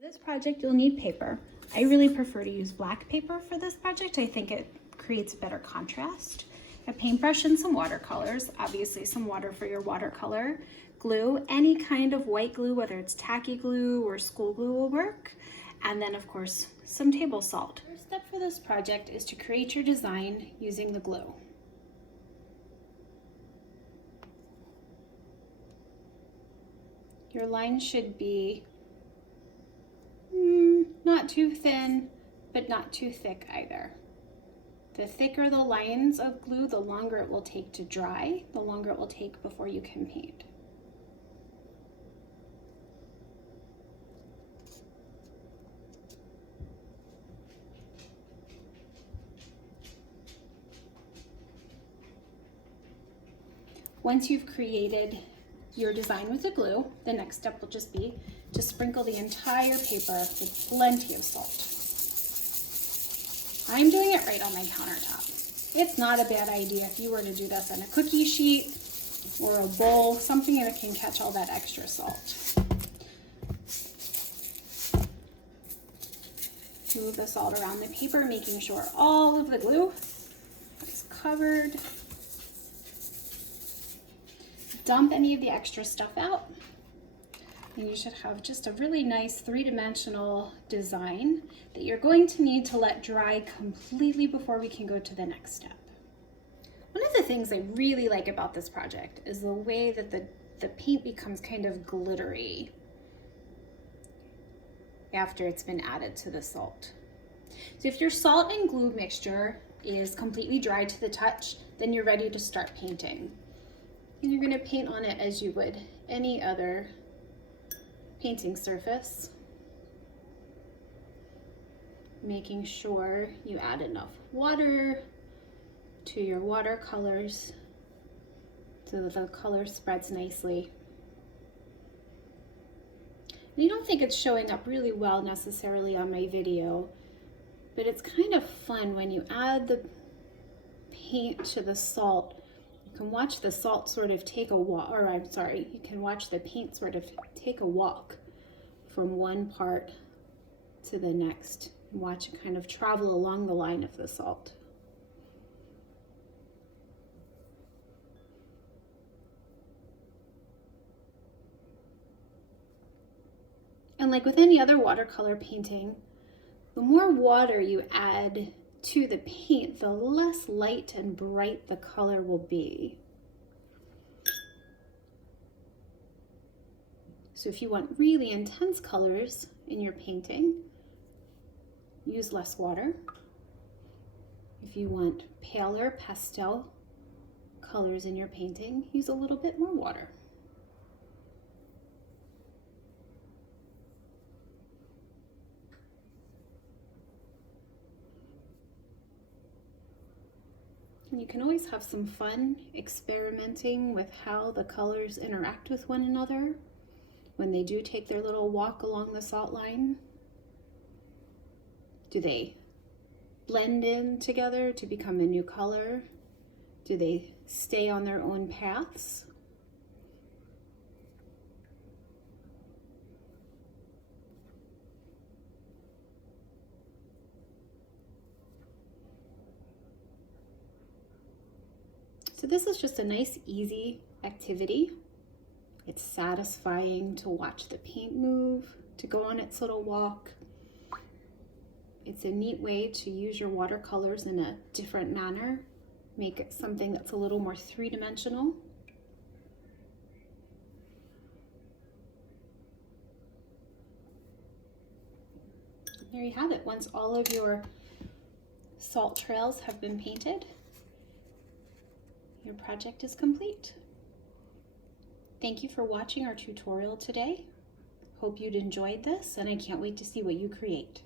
For this project, you'll need paper. I really prefer to use black paper for this project. I think it creates better contrast. A paintbrush and some watercolors, obviously some water for your watercolor. Glue, any kind of white glue, whether it's tacky glue or school glue will work. And then of course, some table salt. First step for this project is to create your design using the glue. Your line should be not too thin, but not too thick either. The thicker the lines of glue, the longer it will take to dry, the longer it will take before you can paint. Once you've created your design with the glue, the next step will just be to sprinkle the entire paper with plenty of salt. I'm doing it right on my countertop. It's not a bad idea if you were to do this on a cookie sheet or a bowl, something that can catch all that extra salt. Move the salt around the paper, making sure all of the glue is covered. Dump any of the extra stuff out, and you should have just a really nice three-dimensional design that you're going to need to let dry completely before we can go to the next step. One of the things I really like about this project is the way that the paint becomes kind of glittery after it's been added to the salt. So if your salt and glue mixture is completely dry to the touch, then you're ready to start painting. And you're going to paint on it as you would any other painting surface, making sure you add enough water to your watercolors so that the color spreads nicely. And I don't think it's showing up really well necessarily on my video, but it's kind of fun when you add the paint to the salt. You can watch the salt sort of take a walk, or I'm sorry, you can watch the paint sort of take a walk from one part to the next and watch it kind of travel along the line of the salt. And like with any other watercolor painting, the more water you add to the paint, the less light and bright the color will be. So if you want really intense colors in your painting, use less water. If you want paler pastel colors in your painting, use a little bit more water. You can always have some fun experimenting with how the colors interact with one another when they do take their little walk along the salt line. Do they blend in together to become a new color? Do they stay on their own paths? So this is just a nice, easy activity. It's satisfying to watch the paint move, to go on its little walk. It's a neat way to use your watercolors in a different manner, make it something that's a little more three-dimensional. There you have it. Once all of your salt trails have been painted, your project is complete. Thank you for watching our tutorial today. Hope you'd enjoyed this, and I can't wait to see what you create.